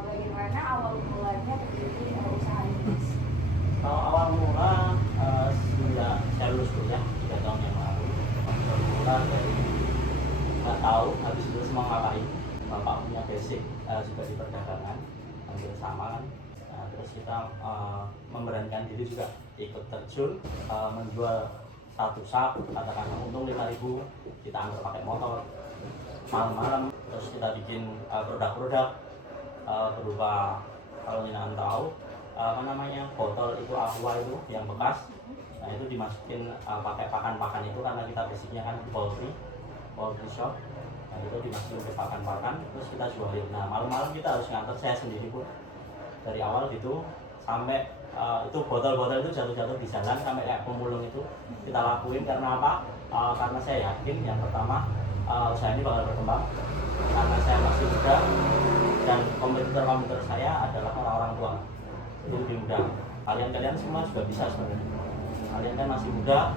bagaimana awal mulanya berdiri usaha ini, Mas? Kalau awal mula semenjak saya lulus kuliah 3 tahun yang lalu, bermula dari nggak tahu habis itu semua ngapain. Bapak punya basic juga di perdagangan, hampir sama kan. Terus kita memberanikan diri juga ikut terjun menjual satu sak, katakanlah untung 5.000, kita antar pakai motor malam-malam. Terus kita bikin produk-produk berupa, kalau jenengan tahu apa namanya, botol itu aqua itu yang bekas. Nah itu dimasukin pakai pakan-pakan itu, karena kita basicnya kan poultry shop. Nah itu dimasukin ke pakan-pakan, terus kita jualin. Nah malam-malam kita harus ngantar, saya sendiri pun dari awal gitu sampai itu botol-botol itu jatuh-jatuh di jalan sampai kayak pemulung itu kita lakuin. Karena apa? Karena saya yakin yang pertama usaha ini bakal berkembang, karena saya masih muda dan kompetitor saya adalah orang-orang tua. Itu lebih mudah. Kalian semua juga bisa sebenarnya. Kalian kan masih muda,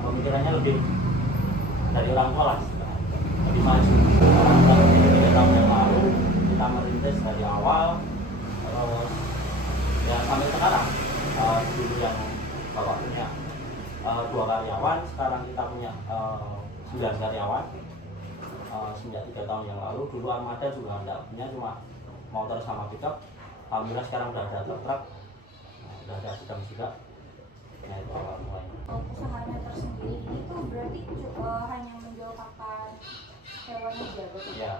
pemikirannya lebih dari orang tua lah, lebih maju. Orang tua 3 tahun yang lalu kita merintis dari awal, terus ya sampai sekarang. Dulu yang bapak punya 2 karyawan, sekarang kita punya 9 karyawan. Sejak 3 tahun yang lalu. Dulu armada juga tidak punya, cuma motor sama pickup. Alhamdulillah sekarang udah ada truk, udah ada gudang juga. Nah itu awal mulanya. Usahanya tersendiri ini tuh berarti hanya menjual pakan hewan aja, betul? Ya,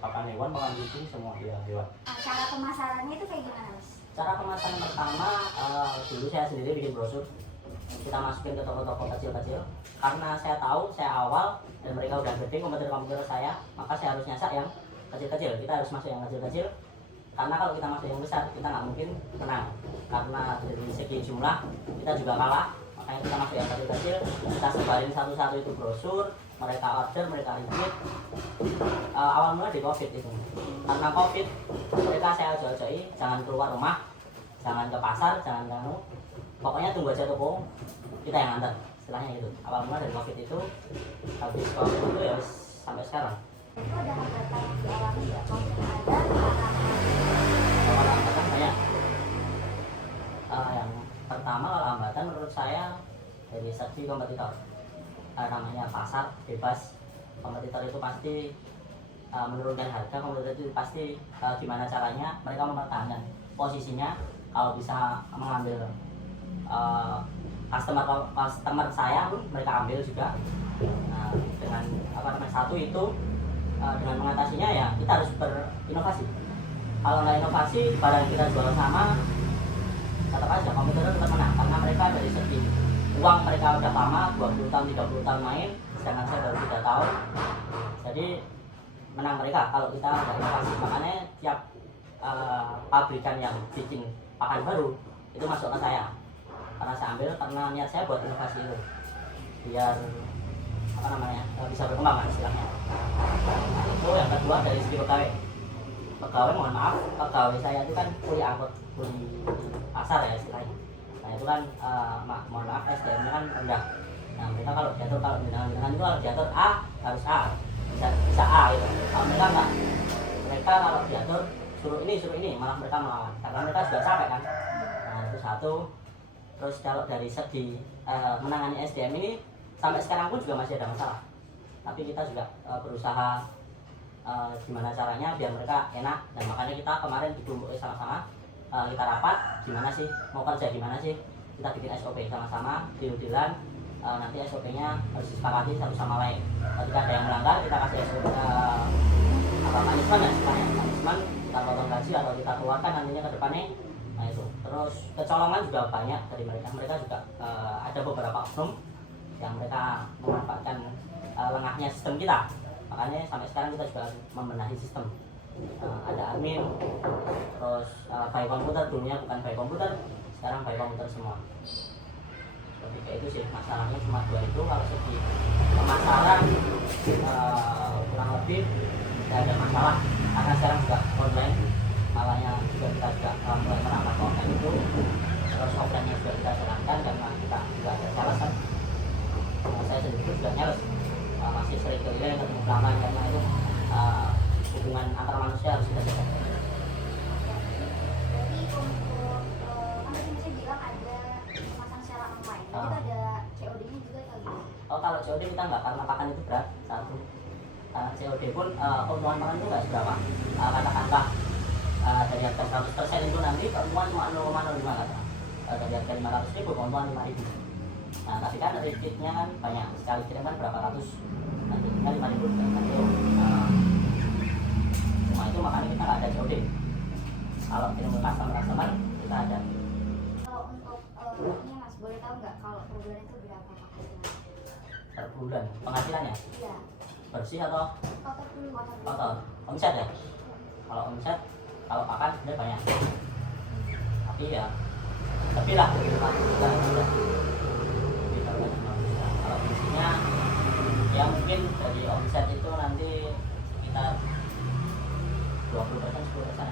pakan hewan, makan kucing, semua ya hewan. Cara pemasarannya itu kayak gimana, Mas? Cara kemasan pertama, dulu saya sendiri bikin brosur. Kita masukin ke toko-toko kecil-kecil. Karena saya tahu saya awal dan mereka udah gede kompetitor saya, maka saya harus nyasak yang kecil-kecil. Kita harus masuk yang kecil-kecil. Karena kalau kita masuk yang besar, kita nggak mungkin menang. Karena dari segi jumlah kita juga kalah. Makanya kita masuk yang kecil-kecil. Kita sebarin satu-satu itu brosur. Mereka order, mereka repeat. Awal mula di COVID itu. Karena COVID, mereka saya ojok-ojoki jangan keluar rumah, jangan ke pasar, jangan ke pokoknya tunggu aja toko, kita yang antar. Istilahnya itu. Awal mula dari COVID itu, habis COVID itu ya sampai sekarang. Itu ada hambatan yang dialami nggak? Kalau ada Kalau hambatan banyak. Yang pertama kalau hambatan menurut saya dari segi kompetitor. Namanya pasar bebas, kompetitor itu pasti menurunkan harga. Kompetitor itu pasti gimana caranya mereka mempertahankan posisinya. Kalau bisa mengambil customer saya pun mereka ambil juga. Nah, dengan satu itu dengan mengatasinya ya kita harus berinovasi. Kalau nggak inovasi, barang kita jual sama, tetap aja kompetitor tetap menang, karena mereka dari segi uang mereka udah lama 20 tahun 30 tahun main, sedangkan saya baru 3 tahun. Jadi menang mereka kalau kita nggak inovasi. Makanya tiap pabrikan yang bikin pakan baru itu masuk ke saya, karena saya ambil, karena niat saya buat inovasi itu biar bisa berkembang kan istilahnya. Nah, itu yang kedua dari segi pegawai mohon maaf, pegawai saya itu kan kuliah angkut di pasar ya istilahnya. Nah itu kan mohon maaf SDM-nya kan rendah. Nah mereka kalau diatur, kalau dengan itu kalau diatur A harus A, bisa A gitu. Kalau mereka enggak, mereka kalau diatur suruh ini malah mereka melawan, karena mereka sudah capek kan. Nah itu satu. Terus kalau dari segi menangani SDM ini sampai sekarang pun juga masih ada masalah. Tapi kita juga berusaha gimana caranya biar mereka enak, dan makanya kita kemarin dikumpulkan sama-sama, kita rapat gimana sih mau kerja, gimana sih kita bikin SOP sama-sama, deal-dealan. Nanti SOP-nya harus disepakati satu sama lain. Ketika ada yang melanggar kita kasih SOP punishment ya istilahnya, punishment, kita potong gaji atau kita keluarkan nantinya ke depannya. Nah itu. Terus kecolongan juga banyak dari mereka juga ada beberapa oknum yang mereka memanfaatkan lengahnya sistem kita. Makanya sampai sekarang kita juga membenahi sistem. Ada admin, terus by komputer, dulunya bukan by komputer, sekarang by komputer semua. Seperti kayak itu sih, masalahnya cuma 2 itu. Kalau segi pemasaran kurang lebih tidak ada masalah, karena sekarang juga online, malahnya juga kita juga mulai menambah konten itu. Terus offline-nya juga kita jalankan karena kita juga ada sales kan. Saya sendiri juga nyales, masih sering keliling ketemu pelanggan, karena itu hubungan antar manusia harus kita jaga. Kalau COD kita nggak, karena pakan itu berat satu. COD pun keuntungan pakan itu nggak seberapa. Katakanlah dari harga 100% itu nanti keuntungan cuma 0,05 katakan. Dari harga 500.000 keuntungan 5.000. Nah tapi kan rigidnya kan banyak, sekali kirim kan berapa ratus, nanti tinggal 5.000 kan itu. Cuma itu makanya kita nggak ada COD. Kalau kirim ke customer kita ada. Kalau untuk ini Mas, boleh tahu nggak kalau per bulan itu berapa penghasilan? Per bulan penghasilannya Iya. bersih atau Total dulu. total omset ya? Kalau omset, kalau pakan sebenarnya banyak, tapi ya lebih lah gitu kan. Kalau fungsinya ya mungkin dari omset itu nanti sekitar 20% 10%